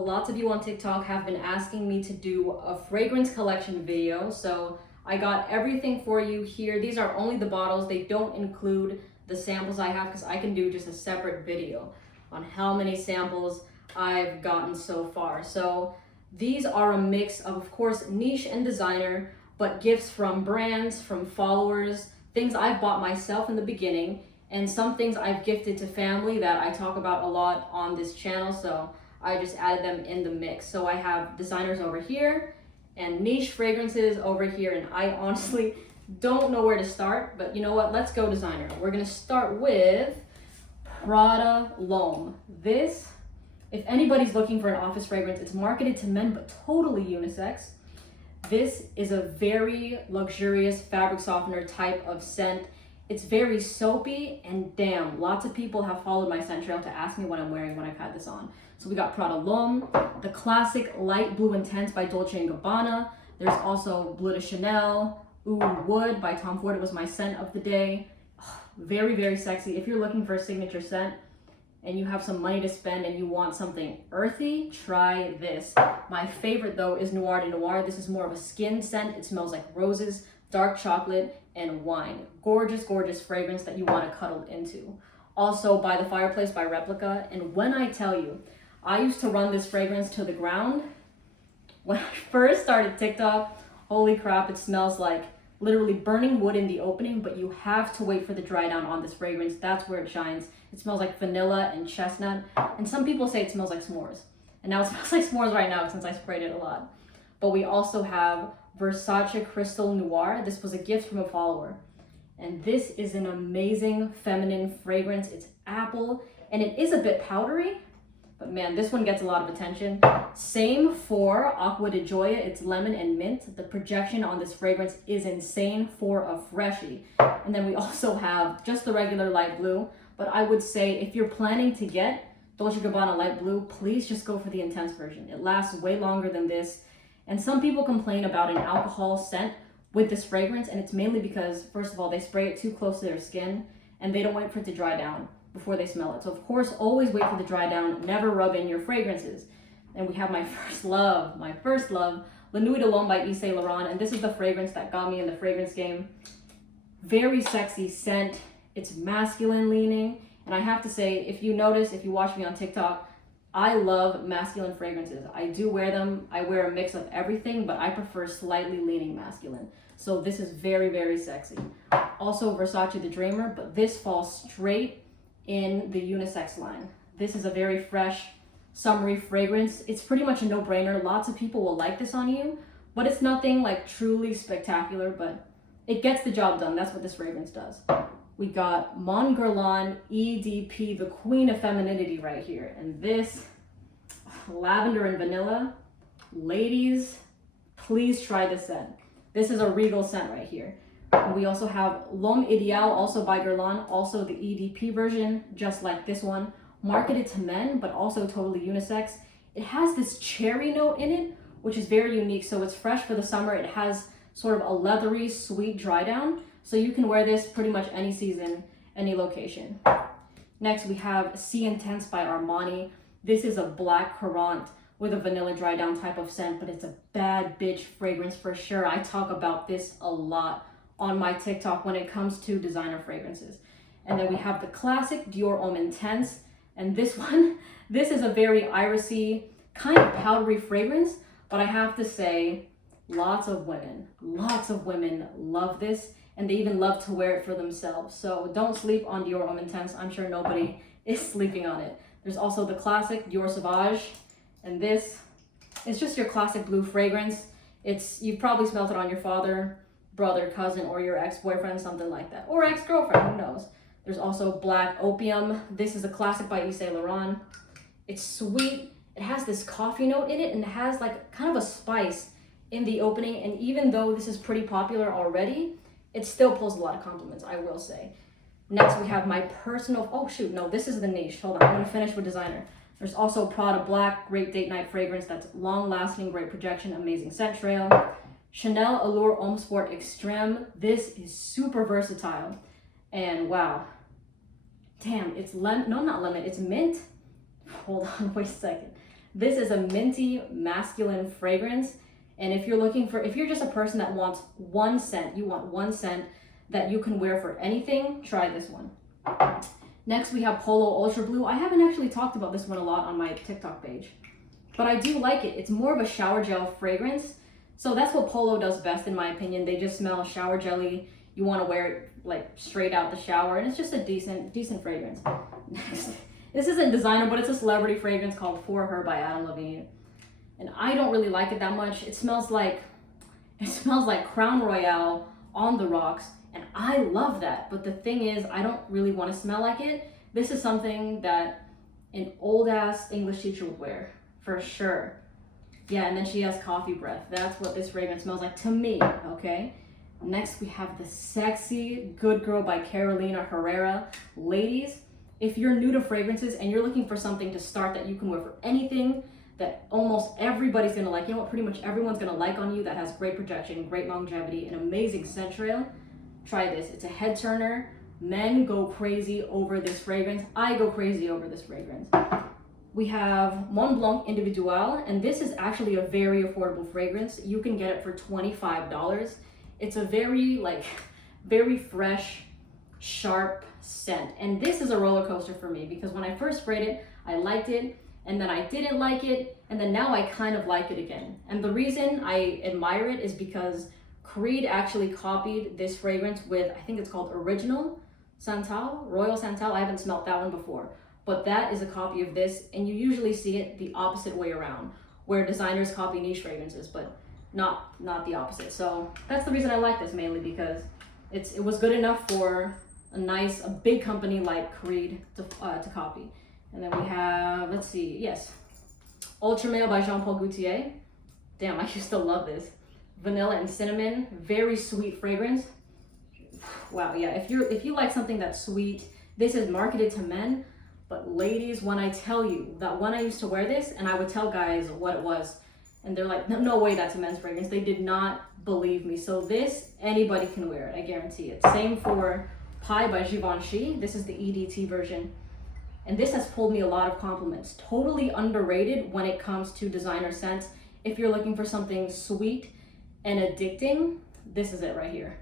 lots of you on TikTok have been asking me to do a fragrance collection video. So I got everything for you here. These are only the bottles. They don't include the samples I have because I can do just a separate video on how many samples I've gotten so far. So these are a mix of course, niche and designer, but gifts from brands, from followers, things I've bought myself in the beginning, and some things I've gifted to family that I talk about a lot on this channel. So I just added them in the mix. So I have designers over here and niche fragrances over here. And I honestly don't know where to start, but you know what? Let's go designer. We're gonna start with Prada Long. This, if anybody's looking for an office fragrance, it's marketed to men, but totally unisex. This is a very luxurious fabric softener type of scent. It's very soapy, and damn, lots of people have followed my scent trail to ask me what I'm wearing when I've had this on. So we got Prada Long, the classic Light Blue Intense by Dolce & Gabbana. There's also Bleu de Chanel, Oud Wood by Tom Ford. It was my scent of the day. Very, very sexy. If you're looking for a signature scent and you have some money to spend and you want something earthy, try this. My favorite though is Noir de Noir. This is more of a skin scent. It smells like roses, dark chocolate, and wine. Gorgeous, gorgeous fragrance that you want to cuddle into. Also By the Fireplace by Replica. And when I tell you, I used to run this fragrance to the ground. When I first started TikTok, holy crap, it smells like literally burning wood in the opening, but you have to wait for the dry down on this fragrance. That's where it shines. It smells like vanilla and chestnut. And some people say it smells like s'mores. And now it smells like s'mores right now since I sprayed it a lot. But we also have Versace Crystal Noir. This was a gift from a follower. And this is an amazing feminine fragrance. It's apple and it is a bit powdery, but man, this one gets a lot of attention. Same for Acqua di Gioia. It's lemon and mint. The projection on this fragrance is insane for a freshie. And then we also have just the regular light blue, but I would say if you're planning to get Dolce & Gabbana light blue, please just go for the intense version. It lasts way longer than this. And some people complain about an alcohol scent with this fragrance, and it's mainly because, first of all, they spray it too close to their skin and they don't wait for it to dry down before they smell it. So of course, always wait for the dry down, never rub in your fragrances. And we have my first love, La Nuit de l'Homme by Yves Saint Laurent, and this is the fragrance that got me in the fragrance game. Very sexy scent, it's masculine leaning, and I have to say, if you notice, if you watch me on TikTok, I love masculine fragrances. I do wear them. I wear a mix of everything, but I prefer slightly leaning masculine. So this is very, very sexy. Also Versace the Dreamer, but this falls straight in the unisex line. This is a very fresh, summery fragrance. It's pretty much a no-brainer. Lots of people will like this on you, but it's nothing like truly spectacular, but it gets the job done. That's what this fragrance does. We got Mongolon Edp, the queen of femininity right here. And this, lavender and vanilla. Ladies, please try this scent. This is a regal scent right here. And we also have L'Homme Ideal, also by Guerlain, also the EDP version, just like this one. Marketed to men, but also totally unisex. It has this cherry note in it, which is very unique. So it's fresh for the summer. It has sort of a leathery, sweet dry down. So you can wear this pretty much any season, any location. Next, we have Sea Intense by Armani. This is a black currant with a vanilla dry down type of scent, but it's a bad bitch fragrance for sure. I talk about this a lot on my TikTok when it comes to designer fragrances. And then we have the classic Dior Homme Intense. And this one, this is a very irisy, kind of powdery fragrance, but I have to say, lots of women love this. And they even love to wear it for themselves. So don't sleep on Dior Homme Intense. I'm sure nobody is sleeping on it. There's also the classic Dior Sauvage. And this is just your classic blue fragrance. You've probably smelled it on your father, brother, cousin, or your ex-boyfriend, something like that. Or ex-girlfriend, who knows. There's also Black Opium. This is a classic by Yves Saint Laurent. It's sweet. It has this coffee note in it, and it has like kind of a spice in the opening. And even though this is pretty popular already, it still pulls a lot of compliments, I will say. Next, we have my personal, oh shoot, no, this is the niche. Hold on, I'm gonna finish with designer. There's also Prada Black, great date night fragrance that's long lasting, great projection, amazing scent trail. Chanel Allure Homme Sport Extreme. This is super versatile. And wow, damn, it's lemon, no, not lemon, it's mint. Hold on, wait a second. This is a minty masculine fragrance. And if you're just a person that wants one scent, you want one scent that you can wear for anything, try this one. Next, we have Polo Ultra Blue. I haven't actually talked about this one a lot on my TikTok page, but I do like it. It's more of a shower gel fragrance. So that's what Polo does best, in my opinion. They just smell shower jelly. You want to wear it like straight out the shower, and it's just a decent fragrance. Next, this isn't designer, but it's a celebrity fragrance called For Her by Adam Levine. And I don't really like it that much. It smells like Crown Royale on the rocks, and I love that. But the thing is, I don't really want to smell like it. This is something that an old ass English teacher would wear for sure. Yeah, and then she has coffee breath. That's what this fragrance smells like to me, okay? Next, we have the Sexy Good Girl by Carolina Herrera. Ladies, if you're new to fragrances and you're looking for something to start that you can wear for anything, that almost everybody's gonna like, you know what, pretty much everyone's gonna like on you, that has great projection, great longevity, and amazing scent trail, try this. It's a head turner. Men go crazy over this fragrance. I go crazy over this fragrance. We have Montblanc Individual, and this is actually a very affordable fragrance. You can get it for $25. It's a very fresh, sharp scent. And this is a roller coaster for me, because when I first sprayed it, I liked it, and then I didn't like it, and then now I kind of like it again. And the reason I admire it is because Creed actually copied this fragrance with, I think it's called Royal Santal. I haven't smelled that one before, but that is a copy of this, and you usually see it the opposite way around, where designers copy niche fragrances, but not the opposite. So that's the reason I like this, mainly because it was good enough for a big company like Creed to copy. And then we have, let's see, yes, Ultra Male by Jean-Paul Gutier. Damn, I used to love this. Vanilla and cinnamon, very sweet fragrance. Wow, yeah, if you like something that's sweet, this is marketed to men. But ladies, when I tell you that when I used to wear this, and I would tell guys what it was, and they're like, no way, that's a men's fragrance. They did not believe me. So this, anybody can wear it, I guarantee it. Same for Pie by Givenchy. This is the EDT version. And this has pulled me a lot of compliments. Totally underrated when it comes to designer scents. If you're looking for something sweet and addicting, this is it right here.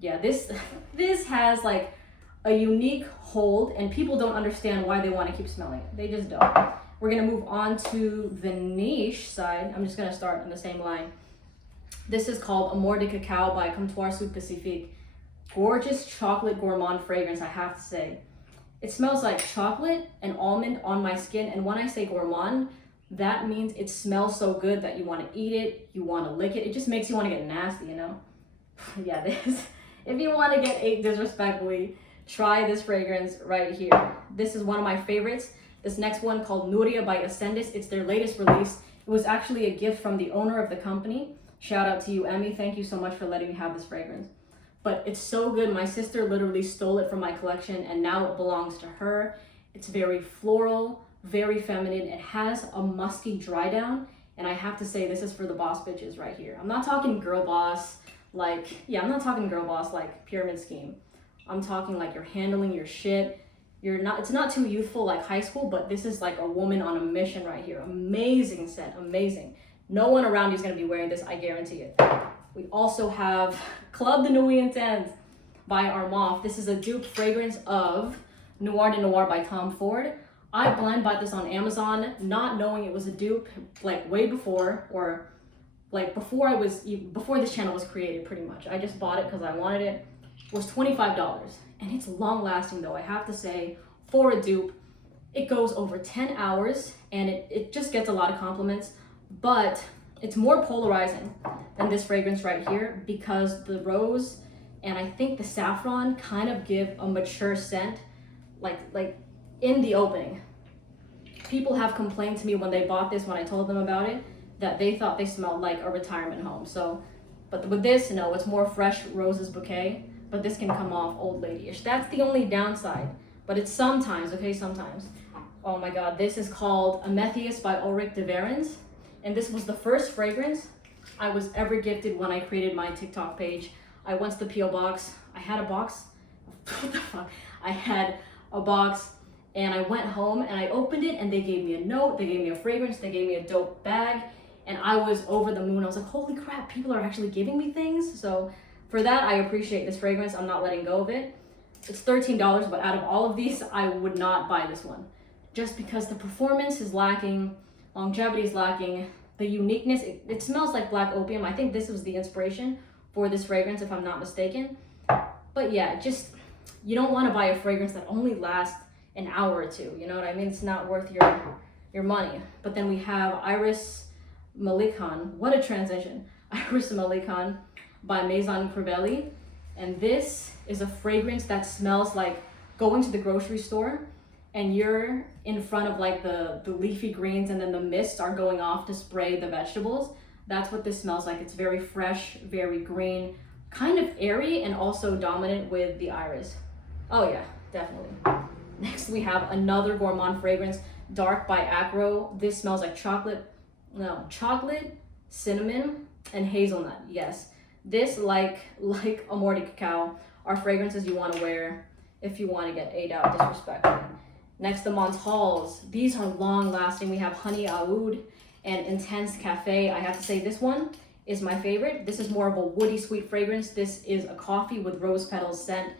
Yeah, this has like a unique hold, and people don't understand why they want to keep smelling it. They just don't. We're gonna move on to the niche side. I'm just gonna start in the same line. This is called Amore de Cacao by Comptoir Sud Pacifique. Gorgeous chocolate gourmand fragrance, I have to say. It smells like chocolate and almond on my skin, and when I say gourmand, that means it smells so good that you want to eat it, you want to lick it. It just makes you want to get nasty, you know? Yeah, this. If you want to get ate disrespectfully, try this fragrance right here. This is one of my favorites. This next one called Nuria by Ascendis. It's their latest release. It was actually a gift from the owner of the company. Shout out to you, Emmy. Thank you so much for letting me have this fragrance. But it's so good. My sister literally stole it from my collection, and now it belongs to her. It's very floral, very feminine. It has a musky dry down, and I have to say, this is for the boss bitches right here. I'm not talking girl boss like pyramid scheme. I'm talking like you're handling your shit. It's not too youthful like high school, but this is like a woman on a mission right here. Amazing scent, amazing. No one around you is gonna be wearing this, I guarantee it. We also have Club de Nuit Intense by Armani. This is a dupe fragrance of Noir de Noir by Tom Ford. I blind bought this on Amazon, not knowing it was a dupe, like way before, or like before this channel was created, pretty much. I just bought it because I wanted it. It was $25, and it's long lasting though, I have to say, for a dupe. It goes over 10 hours, and it just gets a lot of compliments, but it's more polarizing than this fragrance right here, because the rose and I think the saffron kind of give a mature scent, like in the opening. People have complained to me when they bought this, when I told them about it, that they thought they smelled like a retirement home. So, but with this, no, it's more fresh roses bouquet, but this can come off old lady-ish. That's the only downside, but it's sometimes, okay, sometimes. Oh my God, this is called Amethyst by Ulrich de Verens. And this was the first fragrance I was ever gifted when I created my TikTok page. I went to the P.O. box. I had a box. What the fuck? I had a box, And I went home and I opened it and they gave me a note, they gave me a fragrance, they gave me a dope bag. And I was over the moon. I was like, holy crap, people are actually giving me things. So for that, I appreciate this fragrance. I'm not letting go of it. It's $13, but out of all of these, I would not buy this one. Just because the performance is lacking, longevity is lacking, the uniqueness, it smells like black opium. I think this was the inspiration for this fragrance, if I'm not mistaken. But yeah, just, you don't want to buy a fragrance that only lasts an hour or two. You know what I mean? It's not worth your money. But then we have Iris Malikan. What a transition. Iris Malikan by Maison Crivelli. And this is a fragrance that smells like going to the grocery store and you're in front of like the leafy greens and then the mists are going off to spray the vegetables. That's what this smells like. It's very fresh, very green, kind of airy, and also dominant with the iris. Oh yeah, definitely. Next we have another gourmand fragrance, Dark by Acro. This smells like chocolate, cinnamon, and hazelnut. Yes, this like a Morde Cacao are fragrances you want to wear if you want to get ate out disrespectfully. Next, the Montals. These are long lasting. We have Honey Oud and Intense Cafe. I have to say this one is my favorite. This is more of a woody sweet fragrance. This is a coffee with rose petals scent.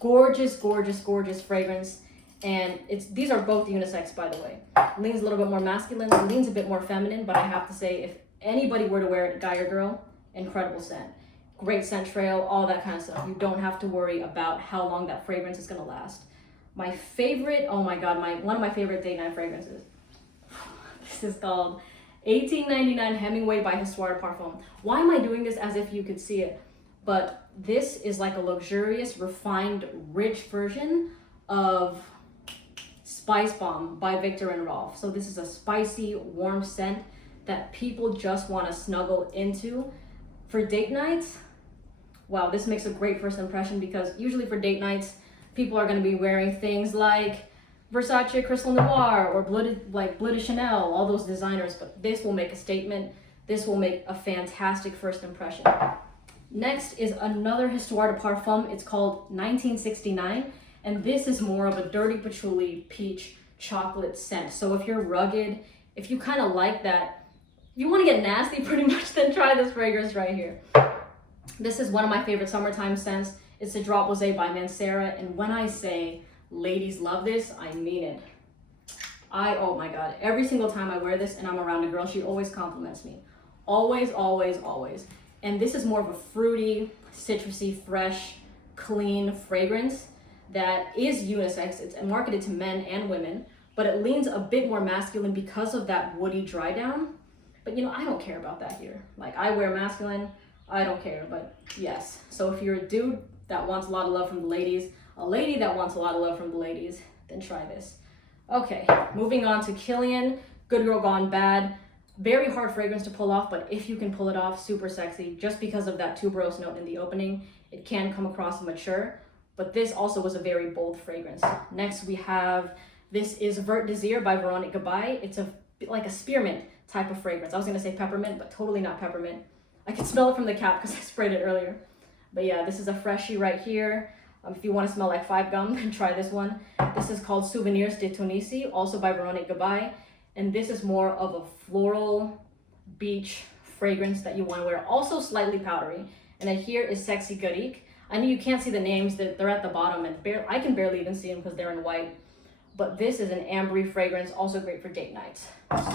Gorgeous, gorgeous, gorgeous fragrance. And these are both unisex, by the way. Leans a little bit more masculine, leans a bit more feminine, but I have to say, if anybody were to wear it, guy or girl, incredible scent. Great scent trail, all that kind of stuff. You don't have to worry about how long that fragrance is gonna last. My favorite, oh my God, one of my favorite date night fragrances. This is called 1899 Hemingway by Histoire de Parfum. Why am I doing this as if you could see it? But this is like a luxurious, refined, rich version of Spice Bomb by Viktor and Rolf. So this is a spicy, warm scent that people just want to snuggle into. For date nights, wow, this makes a great first impression because usually for date nights, people are going to be wearing things like Versace Crystal Noir or Bleu de Chanel, all those designers, but this will make a statement. This will make a fantastic first impression. Next is another Histoire de Parfum. It's called 1969, and this is more of a dirty patchouli peach chocolate scent. So if you're rugged, if you kind of like that, you want to get nasty pretty much, then try this fragrance right here. This is one of my favorite summertime scents. It's a Drop Rosé by Mancera, and when I say ladies love this, I mean it. Oh my God, every single time I wear this and I'm around a girl, she always compliments me. Always, always, always. And this is more of a fruity, citrusy, fresh, clean fragrance that is unisex. It's marketed to men and women, but it leans a bit more masculine because of that woody dry down. But you know, I don't care about that here. Like, I wear masculine, I don't care, but yes. So if you're a dude that wants a lot of love from the ladies, a lady that wants a lot of love from the ladies, then try this. Okay, moving on to Kilian, Good Girl Gone Bad. Very hard fragrance to pull off, but if you can pull it off, super sexy. Just because of that tuberose note in the opening, it can come across mature, but this also was a very bold fragrance. Next we have, this is Vert Désir by Veronique Gabai. It's like a spearmint type of fragrance. I was gonna say peppermint, but totally not peppermint. I can smell it from the cap because I sprayed it earlier. But yeah, this is a freshie right here. If you want to smell like five gum, then try this one. This is called Souvenirs De Tonisi, also by Veronique Gabai. And this is more of a floral beach fragrance that you want to wear. Also slightly powdery. And then here is Sexy Garik. I know you can't see the names, they're at the bottom, and I can barely even see them because they're in white. But this is an ambery fragrance, also great for date nights.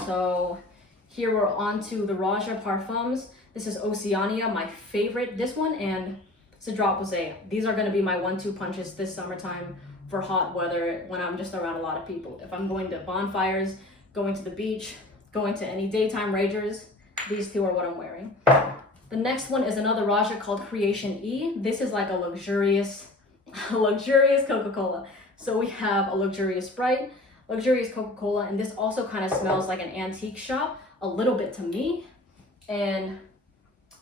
So here we're on to the Raja Parfums. This is Oceania, my favorite. This one and Drop Rosé. These are going to be my 1-2 punches this summertime for hot weather when I'm just around a lot of people. If I'm going to bonfires, going to the beach, going to any daytime ragers, these two are what I'm wearing. The next one is another Raja called Creation E. This is like a luxurious Coca-Cola. So we have a luxurious Sprite, luxurious Coca-Cola, and this also kind of smells like an antique shop, a little bit to me. And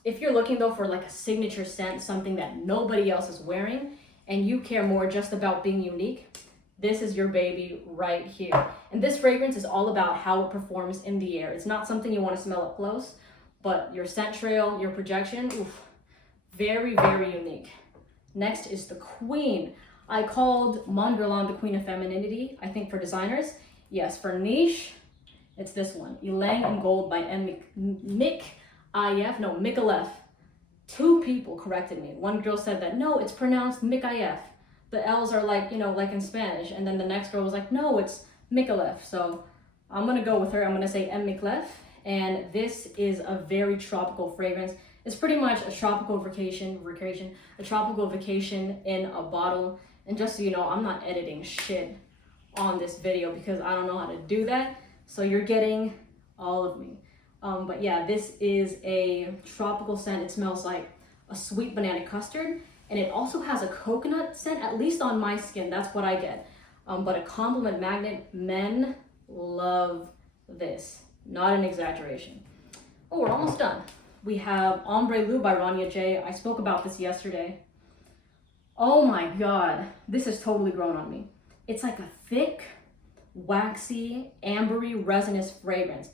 if you're looking though for like a signature scent, something that nobody else is wearing, and you care more just about being unique, this is your baby right here. And this fragrance is all about how it performs in the air. It's not something you want to smell up close, but your scent trail, your projection, oof, very, very unique. Next is the Queen. I called Mongolon the queen of femininity, I think for designers. Yes, for niche, it's this one. Ylang in Gold by Micallef. Two people corrected me. One girl said that, no, it's pronounced Micallef. The L's are like, you know, like in Spanish. And then the next girl was like, no, it's Micallef. So I'm gonna go with her. I'm gonna say Micallef. And this is a very tropical fragrance. It's pretty much a tropical vacation in a bottle. And just so you know, I'm not editing shit on this video because I don't know how to do that. So you're getting all of me. But yeah, this is a tropical scent. It smells like a sweet banana custard. And it also has a coconut scent, at least on my skin. That's what I get. But a compliment magnet. Men love this. Not an exaggeration. Oh, we're almost done. We have Ombre Lou by Rania J. I spoke about this yesterday. Oh my God. This has totally grown on me. It's like a thick, waxy, ambery, resinous fragrance.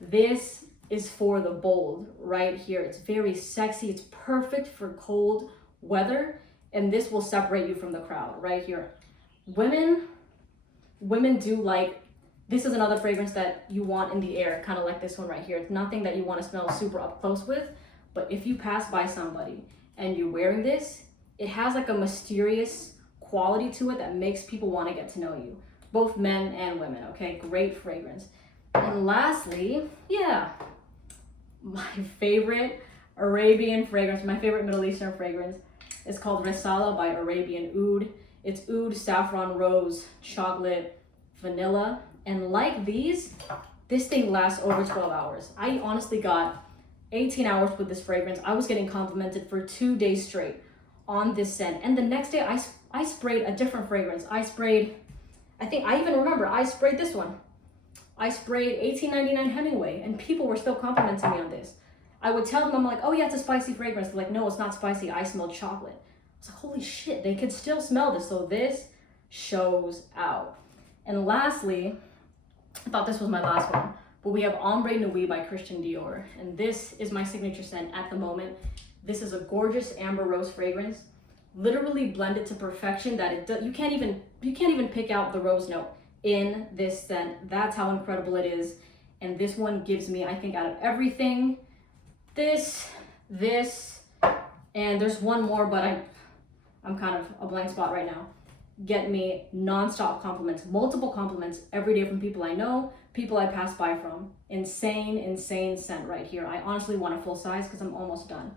This is for the bold right here. It's very sexy. It's perfect for cold weather. And this will separate you from the crowd right here. Women do like, this is another fragrance that you want in the air, kind of like this one right here. It's nothing that you want to smell super up close with, but if you pass by somebody and you're wearing this, it has like a mysterious quality to it that makes people want to get to know you, both men and women. Okay, great fragrance. And lastly, yeah, my favorite Arabian fragrance, my favorite Middle Eastern fragrance is called Risala by Arabian Oud. It's oud, saffron, rose, chocolate, vanilla. And like these, this thing lasts over 12 hours. I honestly got 18 hours with this fragrance. I was getting complimented for 2 days straight on this scent. And the next day I sprayed a different fragrance. I sprayed this one. I sprayed 1899 Hemingway and people were still complimenting me on this. I would tell them, I'm like, oh yeah, it's a spicy fragrance. They're like, no, it's not spicy. I smelled chocolate. I was like, holy shit, they could still smell this. So this shows out. And lastly, I thought this was my last one, but we have Ombre Nuit by Christian Dior. And this is my signature scent at the moment. This is a gorgeous amber rose fragrance, literally blended to perfection that you can't even pick out the rose note in this scent. That's how incredible it is. And this one gives me, I think out of everything, this, and there's one more, but I'm kind of a blank spot right now. Get me non-stop compliments, multiple compliments every day from people I know, people I pass by from. Insane scent right here. I honestly want a full size because I'm almost done.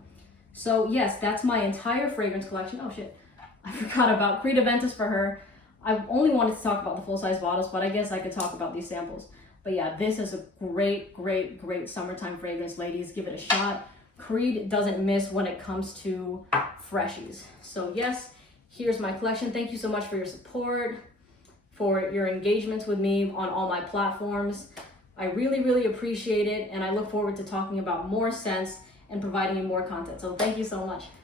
So yes, that's my entire fragrance collection. Oh shit, I forgot about Creed Aventus for her. I only wanted to talk about the full-size bottles, but I guess I could talk about these samples. But yeah, this is a great summertime fragrance. Ladies, give it a shot. Creed doesn't miss when it comes to freshies. So yes, here's my collection. Thank you so much for your support, for your engagements with me on all my platforms. I really appreciate it, and I look forward to talking about more scents and providing you more content. So thank you so much.